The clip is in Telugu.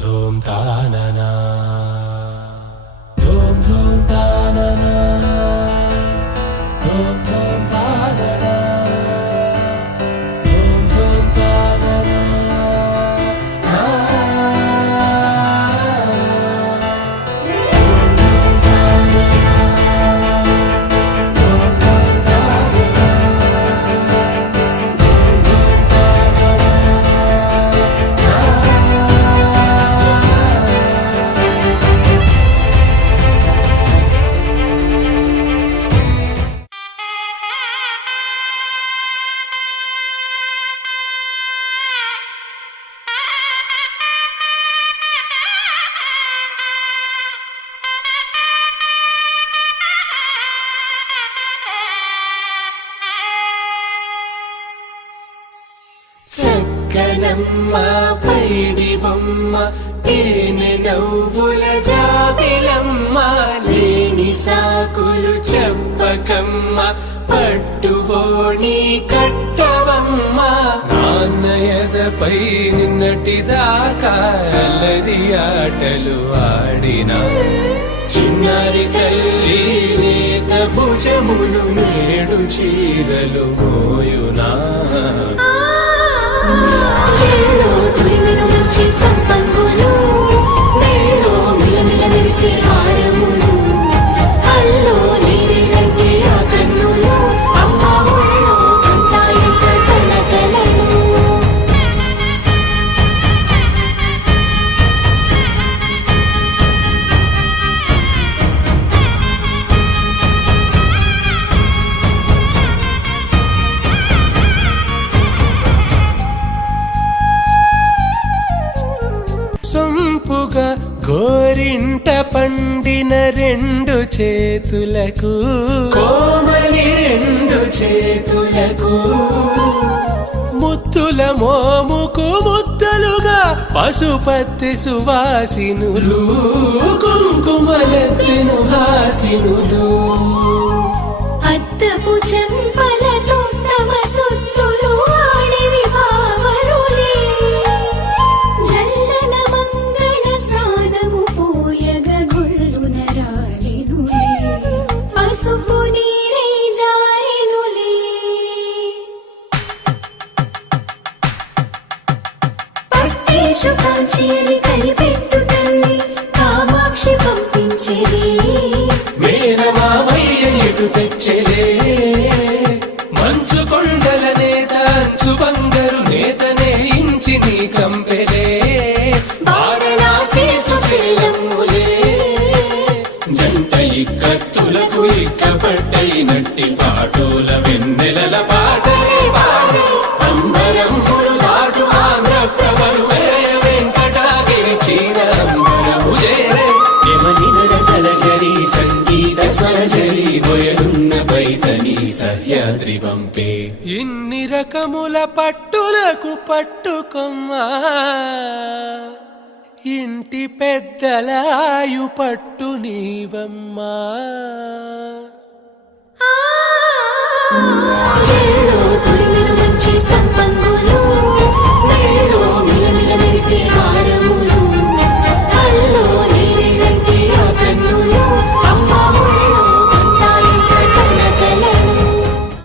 ధూమ్ తాననా ధూమ్ ధూమ్ తాననా ధూమ్ ధూమ్ తాననా ధూమ్ ధూమ్ తాననా చక్కనమ్మ పైడి బొమ్మ తేనె నవ్వుల జాబిలమ్మ లేని సాకులు చెప్పకమ్మ పట్టువోణి కట్టవమ్మ నాన్నయదపై నిన్నటిదాకా అల్లరి ఆటలు ఆడినా చిన్నారి తల్లి లేత భుజములు నేడు చీరలు మోయునా చెల్లో తురిమిన మంచి సంపంగులు మెల్లో మిలమిల మెరిసే హారములు అల్లో నీరెళ్ళంటే ఆ కన్నులు అమ్మ ఒళ్ళో కంటాయంట కలకలను సొంపుగా గోరింట పండిన రెండు చేతులకు కోమలి రెండు చేతులకు ముత్తుల మోముకు ముద్దలుగా పశుపతి సువాసినులు కుంకుమలెత్తిను హాసినులు అద్దపు చెంపలతో తమ సుత్తులు ఆడివి భావరులే జల్లన మంగళ స్నానము పోయగ గొల్లున రాలినులే పసుపు నీరే జారినులే పట్టేషు కాంచేరి కనిపెట్టు తల్లి కామాక్షి పంపించేది మేనమామయ్య ఎటు తెచ్చలే మంచు కొండల నేత అంచు బంగారు నేతనే ఇంచి నీ కంపెలే వారణాసి సుచేలమ్ములే జంట ఇక్కత్తులకు ఇక్కపట్టైనట్టి పాటోల వెన్నెలల పాటలే పాడే అంబరమ్ములు దాటు ఆంధ్ర ప్రభలు వెంకటాగిరి చీన అంబరము చేరే యమని నడకల జరి సంగీత స్వరజరి హొయలున్న పైతని సహ్యాద్రి పంపే ఇన్ని రకముల పట్టులకు పట్టుకొమ్మా ఇంటి పెద్దలాయు పట్టు నీవమ్మా చెల్లో తురిమిన మంచి సంపంగులు